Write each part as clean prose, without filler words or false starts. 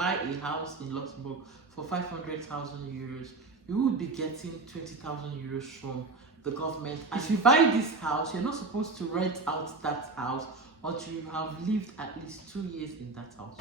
buy a house in Luxembourg for 500,000 euros, you will be getting 20,000 euros from the government. And if you buy this house, you're not supposed to rent out that house until you have lived at least 2 years in that house.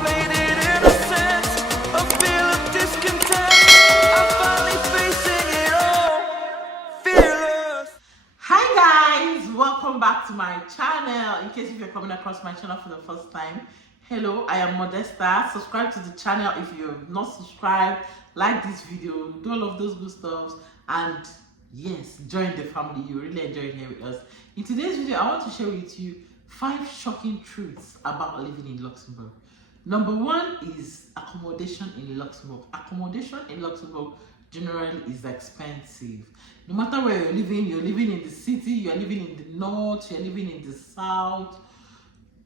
Hi guys, welcome back to my channel. In case if you're coming across my channel for the first time, hello, I am Modesta. Subscribe to the channel if you're not subscribed, like this video, do all of those good stuff, and yes, join the family. You really enjoy here with us. In today's video, I want to share with you 5 shocking truths about living in Luxembourg. Number 1 is accommodation in Luxembourg. Accommodation in Luxembourg generally is expensive. No matter where you're living in the city, you're living in the north, you're living in the south,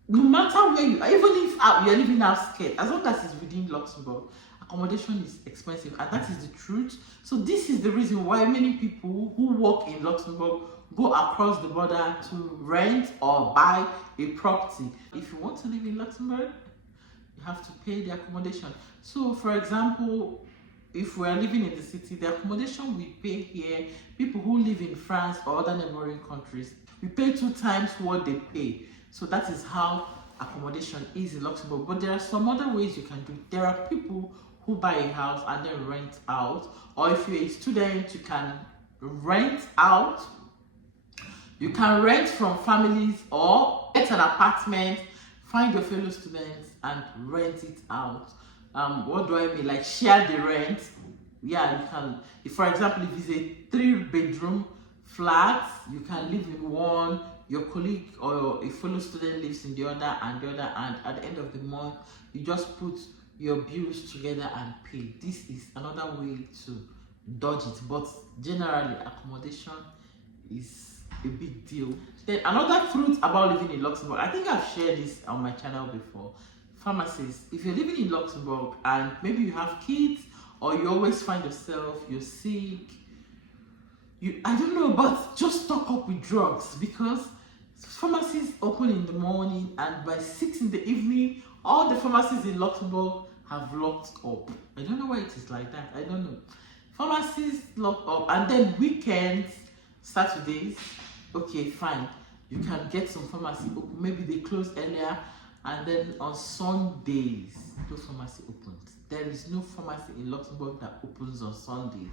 no matter where you are, even if you're living outskirts, as long as it's within Luxembourg, accommodation is expensive, and that is the truth. So this is the reason why many people who work in Luxembourg go across the border to rent or buy a property. If you want to live in Luxembourg, you have to pay the accommodation. So for example, if we are living in the city, the accommodation we pay here, people who live in France or other neighboring countries, we pay 2 times what they pay. So that is how accommodation is in Luxembourg. But there are some other ways you can do it. There are people who buy a house and then rent out, or if you're a student, you can rent out. You can rent from families or get an apartment, find your fellow students and rent it out. What do I mean? Like share the rent. Yeah, you can. If, for example, if it's a 3-bedroom flat, you can live in one, your colleague or a fellow student lives in the other, and at the end of the month, you just put your bills together and pay. This is another way to dodge it, but generally accommodation is a big deal. Then another truth about living in Luxembourg, I think I've shared this on my channel before. Pharmacies. If you're living in Luxembourg and maybe you have kids, or you always find yourself, you're sick, I don't know, but just stock up with drugs, because pharmacies open in the morning and by 6 in the evening, all the pharmacies in Luxembourg have locked up. I don't know why it is like that. I don't know. Pharmacies lock up, and then weekends, Saturdays, okay, fine. You can get some pharmacy open. Maybe they close earlier, and then on Sundays, no pharmacy opens. There is no pharmacy in Luxembourg that opens on Sundays.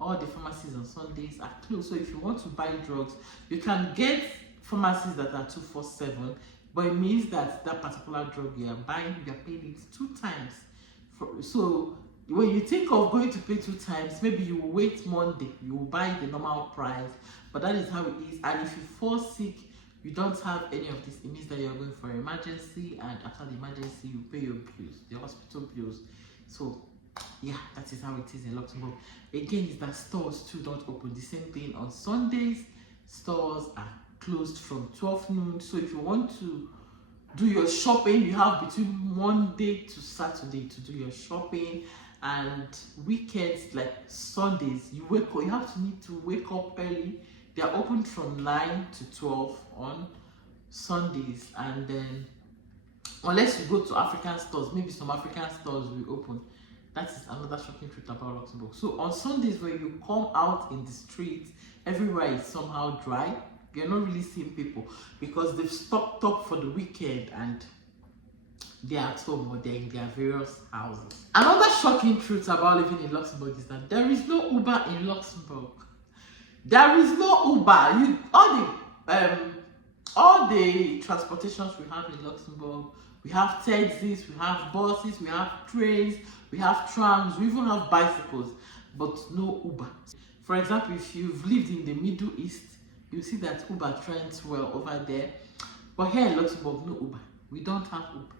All the pharmacies on Sundays are closed. So if you want to buy drugs, you can get pharmacies that are 24/7, but it means that that particular drug you are buying, you are paying it 2 times. So when you think of going to pay 2 times, maybe you will wait Monday, you will buy the normal price, but that is how it is. And if you fall sick, you don't have any of this, it means that you're going for an emergency, and after the emergency, you pay your bills, the hospital bills. So yeah, that is how it is in Luxembourg. Again, is that stores too don't open. The same thing on Sundays. Stores are closed from 12 noon. So if you want to do your shopping, you have between Monday to Saturday to do your shopping. And weekends like Sundays, you need to wake up early. They are open from 9 to 12 on Sundays, and then unless you go to African stores, maybe some African stores will open. That is another shocking truth about Luxembourg. So on Sundays, when you come out in the streets, everywhere is somehow dry. You're not really seeing people because they've stocked up for the weekend and they're at home or they're in their various houses. Another shocking truth about living in Luxembourg is that there is no Uber in Luxembourg. There is no Uber. All the transportations we have in Luxembourg, we have taxis, we have buses, we have trains, we have trams, we even have bicycles, but no Uber. For example, if you've lived in the Middle East, you see that Uber trends well over there. But here in Luxembourg, no Uber. We don't have Uber.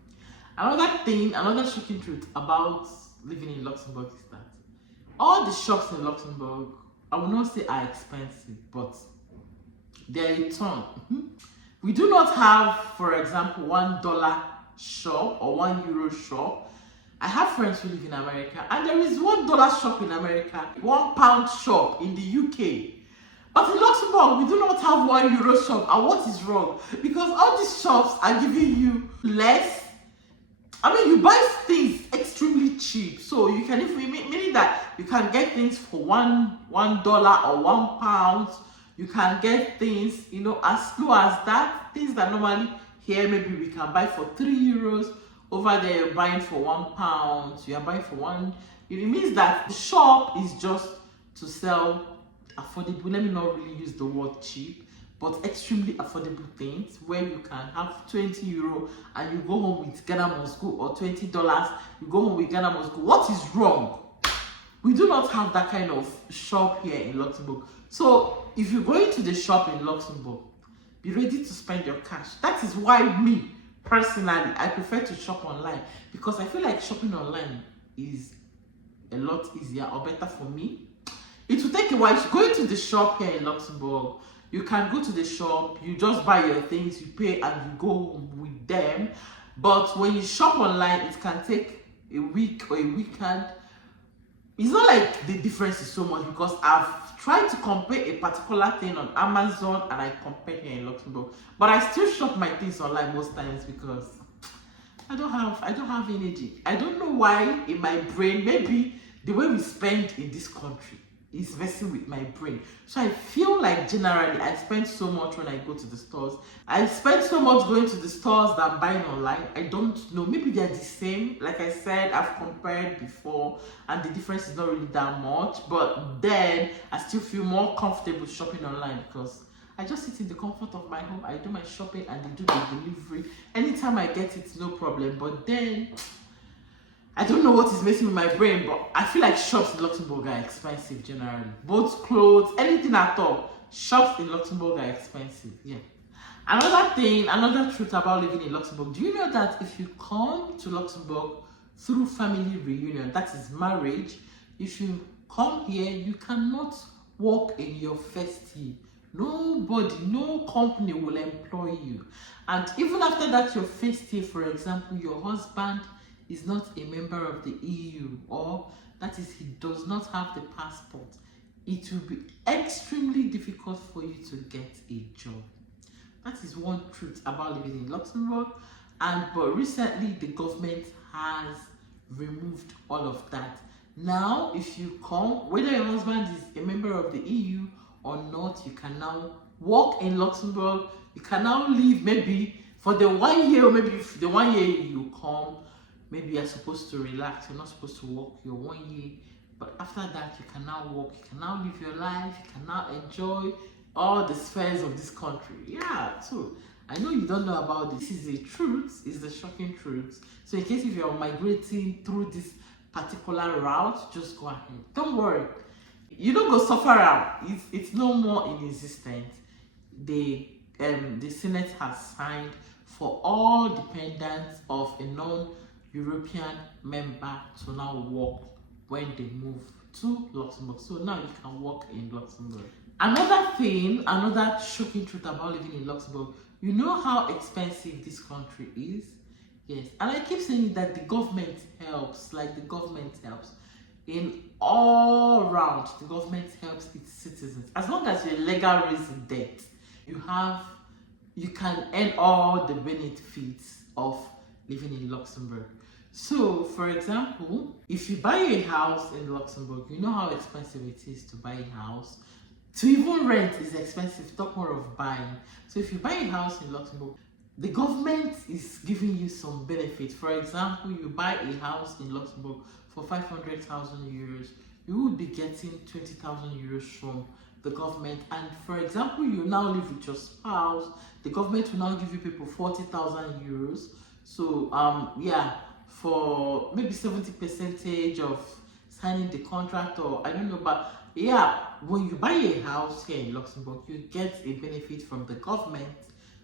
Another shocking truth about living in Luxembourg is that all the shops in Luxembourg, I will not say are expensive, but they're a ton. We do not have, for example, $1 shop or €1 shop. I have friends who live in America, and there is $1 shop in America, £1 shop in the UK. But in Luxembourg, we do not have €1 shop. And what is wrong? Because all these shops are giving you less. I mean, you buy things extremely So you can, if we meaning that you can get things for $1 or £1. You can get things, you know, as low as that. Things that normally here maybe we can buy for €3. Over there you're buying for £1. You are buying for one. It means that the shop is just to sell affordable. Let me not really use the word cheap, but extremely affordable things where you can have €20 and you go home with Ghana must go, or $20 you go home with Ghana must go. What is wrong? We do not have that kind of shop here in Luxembourg. So if you're going to the shop in Luxembourg, be ready to spend your cash. That is why me personally, I prefer to shop online, because I feel like shopping online is a lot easier or better for me. It will take a while. Going to the shop here in Luxembourg, you can go to the shop, you just buy your things, you pay, and you go home with them. But when you shop online, it can take a week or a weekend. It's not like the difference is so much, because I've tried to compare a particular thing on Amazon and I compare here in Luxembourg. But I still shop my things online most times because I don't have energy. I don't know why in my brain, maybe the way we spend in this country is messing with my brain. So I feel like generally I spend so much when I go to the stores. I spend so much going to the stores than buying online. I don't know, maybe they're the same. Like I said, I've compared before and the difference is not really that much, but then I still feel more comfortable shopping online because I just sit in the comfort of my home, I do my shopping and they do the delivery. Anytime I get it, no problem. But then I don't know what is messing with my brain, but I feel like shops in Luxembourg are expensive generally. Both clothes, anything at all. Shops in Luxembourg are expensive, yeah. Another thing, another truth about living in Luxembourg. Do you know that if you come to Luxembourg through family reunion, that is marriage, if you come here, you cannot work in your first year. Nobody, no company will employ you. And even after that, your first year, for example, your husband is not a member of the EU, or that is, he does not have the passport, it will be extremely difficult for you to get a job. That is one truth about living in Luxembourg. But recently the government has removed all of that. Now if you come, whether your husband is a member of the EU or not, you can now work in Luxembourg. You can now live maybe for the 1 year, or maybe if the 1 year you come, maybe you're supposed to relax, you're not supposed to work your 1 year, but after that you can now work, you can now live your life, you can now enjoy all the spheres of this country. Yeah, so I know you don't know about this. This is the truth, it's the shocking truth. So in case if you're migrating through this particular route, just go ahead. Don't worry. You don't go suffer out. It's no more in existence. The Senate has signed for all dependents of a non-European member to now work when they move to Luxembourg. So now you can work in Luxembourg. Another thing, another shocking truth about living in Luxembourg, you know how expensive this country is? Yes, and I keep saying that the government helps, like the government helps. In all round, the government helps its citizens. As long as you're a legal resident, you can earn all the benefits of living in Luxembourg. So, for example, if you buy a house in Luxembourg, you know how expensive it is to buy a house. To even rent is expensive, talk more of buying. So if you buy a house in Luxembourg, the government is giving you some benefits. For example, you buy a house in Luxembourg for 500,000 euros, you would be getting 20,000 euros from the government. And for example, you now live with your spouse, the government will now give you people 40,000 euros. So yeah, for maybe 70% of signing the contract, or I don't know, but yeah, when you buy a house here in Luxembourg, you get a benefit from the government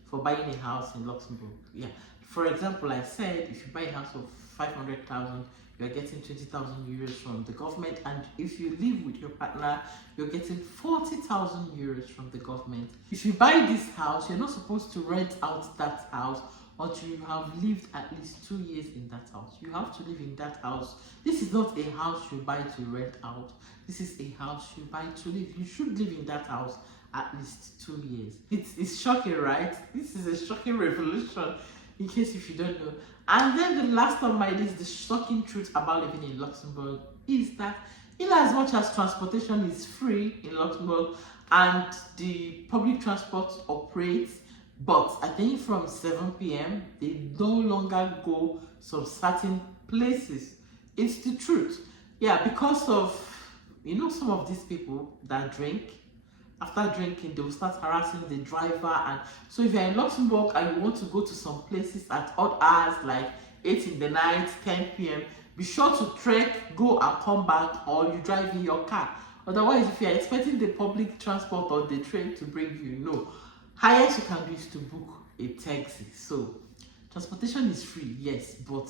for buying a house in Luxembourg. Yeah, for example, I said if you buy a house of 500,000, you're getting 20,000 euros from the government, and if you live with your partner, you're getting 40,000 euros from the government. If you buy this house, you're not supposed to rent out that house until you have lived at least 2 years in that house. You have to live in that house. This is not a house you buy to rent out. This is a house you buy to live. You should live in that house at least 2 years. It's shocking, right? This is a shocking revolution. in case if you don't know. And then the last on my list, the shocking truth about living in Luxembourg is that in as much as transportation is free in Luxembourg and the public transport operates, but I think from 7 p.m. they no longer go some certain places. It's the truth. Yeah, because of, you know, some of these people that drink, after drinking they will start harassing the driver. And so if you're in Luxembourg and you want to go to some places at odd hours like 8 in the night, 10 p.m., be sure to trek, go and come back, or you drive in your car. Otherwise, if you're expecting the public transport or the train to bring you, no. Highest you can do is to book a taxi. So transportation is free, yes, but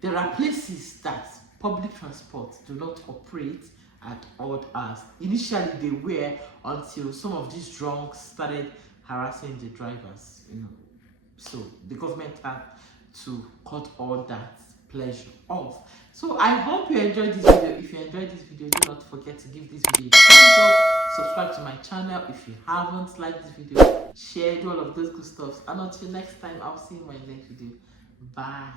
there are places that public transport do not operate at odd hours. Initially they were, until some of these drunks started harassing the drivers, you know. So the government had to cut all that pleasure off. So I hope you enjoyed this video. If you enjoyed this video, do not forget to give this video a thumbs up, subscribe to my channel if you haven't, like this video, share, do all of those good stuff. And until next time, I'll see you in my next video. Bye.